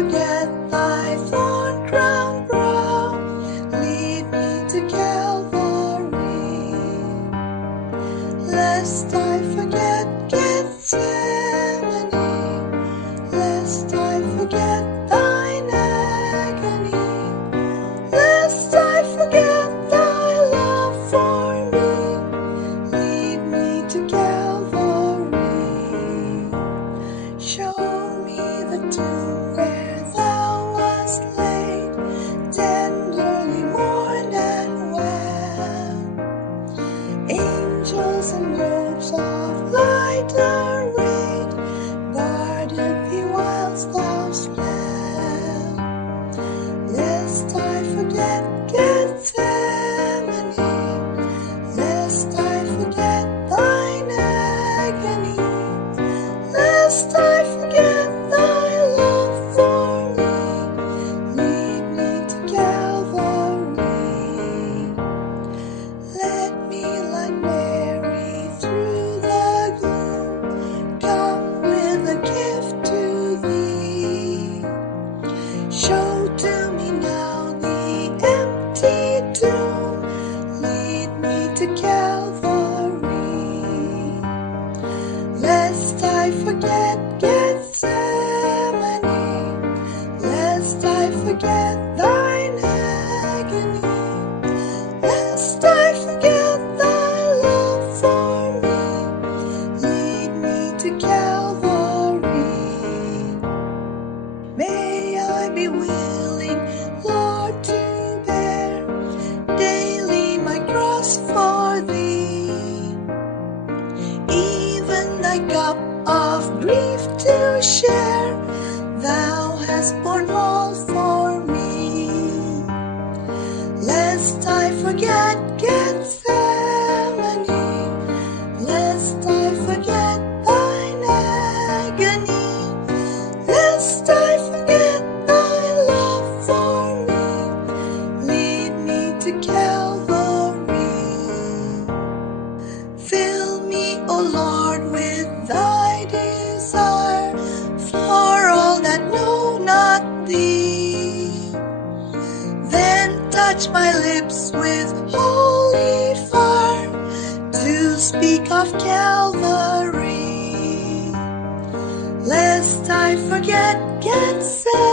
forget thy thorn crown brow, lead me to Calvary. Lest I forget Gethsemane, lest I forget thine agony, lest I forget thy love for me, lead me to Calvary. Show me the tomb where thou wast laid, tenderly mourned and well. Angels in robes of light arrayed guarded thee whilst thou slept. Lest I forget Gethsemane, lest I forget thine agony, lest I forget thy love for me, lead me to Calvary. Let me like Mary through the gloom come with a gift to thee. Show to me now the empty tomb, lead me to Calvary. Lest I forget Gethsemane, lest I forget thine agony, lest I forget thy love for me, lead me to Calvary. May I be willing, Lord, to bear daily my cross for thee, even thy cup of grief to share. Thou hast borne all for me. Lest I forget Gethsemane, lest I forget thine agony, lest I forget thy love for me, lead me to Calvary. Fill me, O Lord, with thy desire for all that know not thee. Then touch my lips with holy fire to speak of Calvary. Lest I forget Gethsemane,